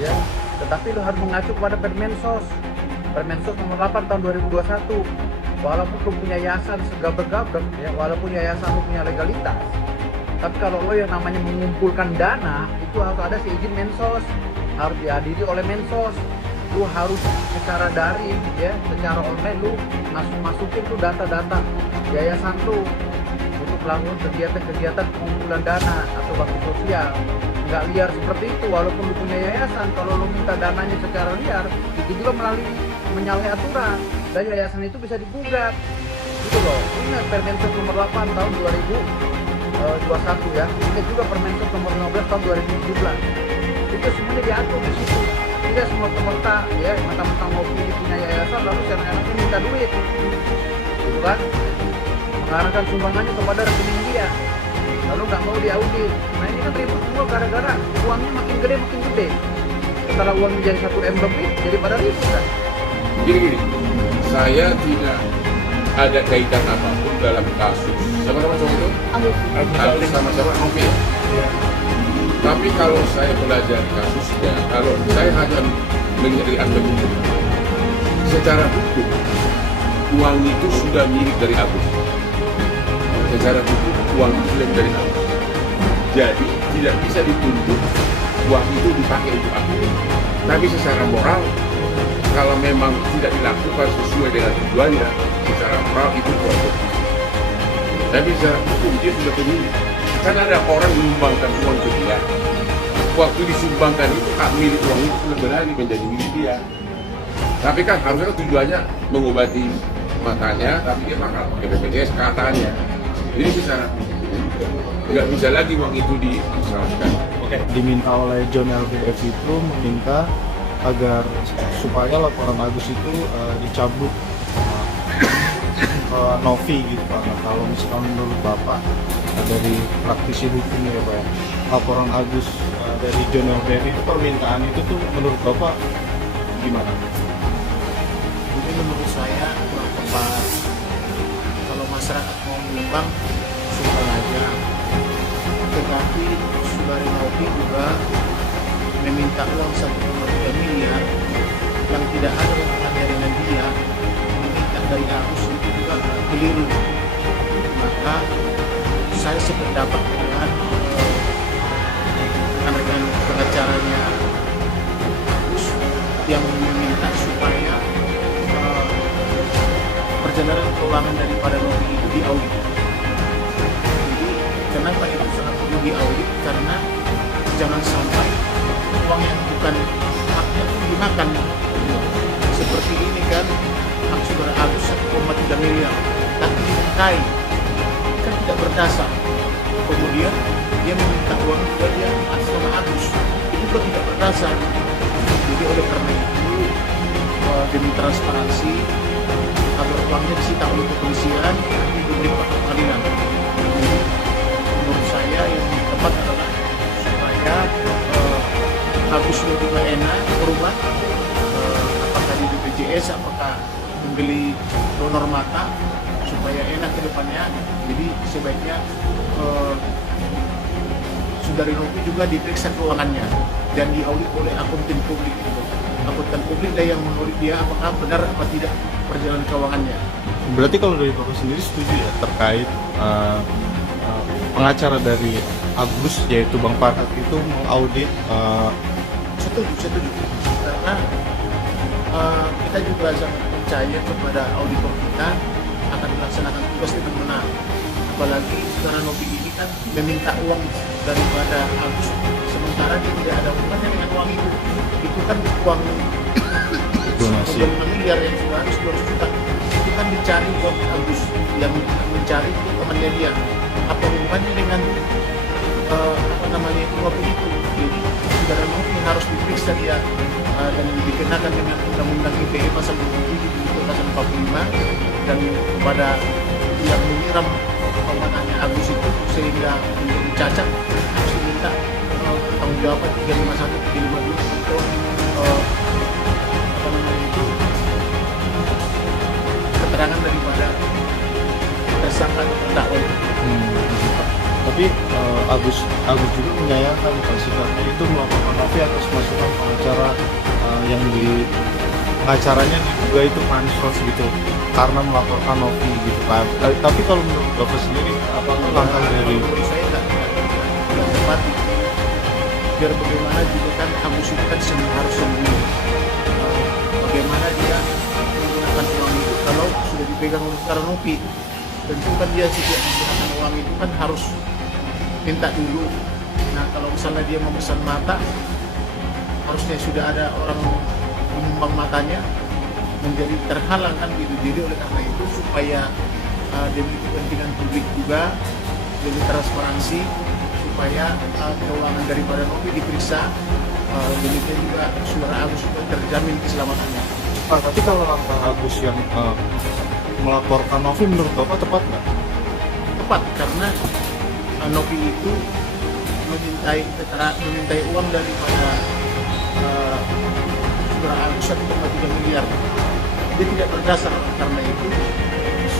ya. Tetapi lo harus mengacu kepada Permensos nomor 8 tahun 2021. Walaupun lo punya yayasan segabek-gabek, ya, walaupun yayasan lo punya legalitas, tapi kalau lo yang namanya mengumpulkan dana, itu harus ada seizin Mensos, harus dihadiri oleh Mensos. Lu harus secara daring, ya, secara online lu masukin tuh data-data yayasan lu untuk melakukan kegiatan-kegiatan pengumpulan dana atau bakti sosial. Nggak liar seperti itu, walaupun lu punya yayasan, kalau lu minta dananya secara liar, itu juga menyalahi aturan, dan yayasan itu bisa digugat. Gitu loh. Ingat Permensos nomor 8 tahun 2021 ya. Ingat juga Permensos nomor 15 tahun 2017. Itu semuanya diatur di situ. Tidak semata-mata ya, mentang-mentang mau pilih punya yayasan lalu seenaknya minta duit, gitu kan? Mengarahkan sumbangannya kepada rekening dia, lalu nggak mau diaudit. Nah ini kan ribut semua gara-gara uangnya makin gede. Setelah uang menjadi 1 M lebih, jadi pada ribut kan? Gini, saya tidak ada kaitan apapun dalam kasus. Sama-sama cowok itu? Agus sama-sama Novi. Tapi kalau saya belajar kasusnya, kalau saya hanya menjadi aspek hukum, secara hukum uang itu sudah milik dari Agus. Secara hukum uang itu sudah dari Agus. Jadi tidak bisa dituntut uang itu dipakai untuk Agus. Tapi secara moral, kalau memang tidak dilakukan sesuai dengan tujuannya, secara moral itu proses. Tapi secara hukum dia sudah pemilik. Kan ada orang menyumbangkan uang ke dia. Waktu disumbangkan itu hak milik uang itu sudah beralih menjadi milik dia. Tapi kan harusnya tujuannya mengobati matanya, tapi dia bakal pakai BPJS katanya. Jadi secara nggak bisa lagi uang itu disalahkan. Oke. Diminta oleh John LBF itu meminta agar supaya laporan Agus itu dicabut ke Novi gitu Pak. Nah, kalau misalkan menurut Bapak dari praktisi hukum ya Pak ya, laporan Agus dari John LBF itu permintaan itu tuh menurut Bapak gimana? Jadi menurut saya kurang tepat. Kalau masyarakat mau menyumbang, sumbang aja. Tetapi saudari Novi juga meminta uang 1,3 miliar yang tidak ada hubungannya dengan dia, meminta dari Agus itu juga keliru. Maka saya sependapat dengan rekan-rekan pengacaranya Agus yang meminta supaya perjalanan keuangan daripada Novi itu diaudit. Jadi kenapa itu sangat perlu diaudit? Karena jangan sampai uang yang bukan haknya itu dimakan. Seperti ini kan, hak saudara Agus 1,3 miliar, tapi dinikahi kan tidak berdasar. Kemudian dia meminta uang juga dia atas nama Agus, itu juga tidak berdasar. Jadi oleh karena itu demi transparansi agar uangnya disita oleh kepolisian diberi ke pengadilan. Menurut saya yang tepat adalah supaya Agus lebih enak berubah, apakah di BPJS, apakah membeli donor mata supaya enak ke depannya. Jadi sebaiknya saudari Novi juga diperiksa keuangannya dan diaudit oleh akuntan publik. Akuntan publik lah yang mengaudit dia apakah benar apa tidak perjalanan keuangannya. Berarti kalau dari Bapak sendiri setuju ya terkait pengacara dari Agus yaitu Bang Farhad itu mengaudit? Setuju. Karena kita juga sangat percaya kepada auditor kita akan melaksanakan tugas dengan benar. Apalagi saudara Novi ini kan meminta uang daripada Agus, sementara dia tidak ada hubungannya dengan uang itu. Itu kan uang Donasi. 1,5 miliar yang sudah harus 200 juta. Itu kan dicari uang Agus, yang mencari itu temannya dia. Apa hubungannya dengan Novi itu? Jadi saudara Novi harus diperiksa dia dan dikenakan dengan undang-undang ITE pasal 27 pasal 45 dan kepada yang menyiram keuangannya Agus itu sehingga menjadi cacat harus diminta tanggung jawab 351 352 untuk keterangan daripada tersangka atau terdakwa. Tapi Agus juga menyayangkan Pak sikapnya itu melakukan Novi atas masukan pengacara yang di pengacaranya diduga itu pansos gitu karena melaporkan Novi gitu Pak. Tapi kalau menurut Bapak sendiri apa langkah dari Menurut saya tidak tepat. Biar bagaimana juga kan Agus itu kan harus sembunyi. Bagaimana dia menggunakan uang itu kalau sudah dipegang oleh saudara Novi, tentu kan dia setiap menggunakan uang itu kan harus minta dulu. Nah kalau misalnya dia memesan mata, harusnya sudah ada orang menyumbang matanya, menjadi terhalang kan gitu. Jadi oleh karena itu supaya demi kepentingan publik juga, demi transparansi, supaya keuangan daripada Novi diperiksa, demikian juga saudara Agus juga terjamin keselamatannya. Pak, tapi kalau langkah Agus yang melaporkan Novi menurut Bapak tepat nggak? Tepat, karena Novi itu memintai uang daripada saudara Agus 1,3 miliar. Dia tidak berdasar, karena itu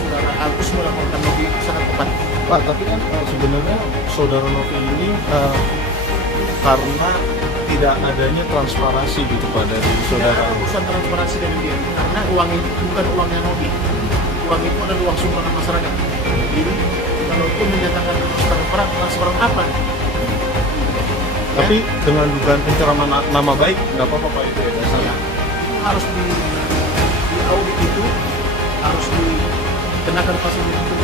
saudara Agus melaporkan Novi itu sangat tepat. Pak, tapi kan sebenarnya saudara Novi ini karena tidak adanya transparansi gitu Pak dari Tidak saudara ada urusan transparansi dengan dia, karena uang itu bukan uangnya Novi. Uang itu adalah uang sumbangan masyarakat. Jadi kalau itu menyatakan transparan apa? Tapi dengan dugaan pencemaran nama baik nggak apa-apa Pak itu ya dasarnya. Harus di audit itu harus dikenakan pasal itu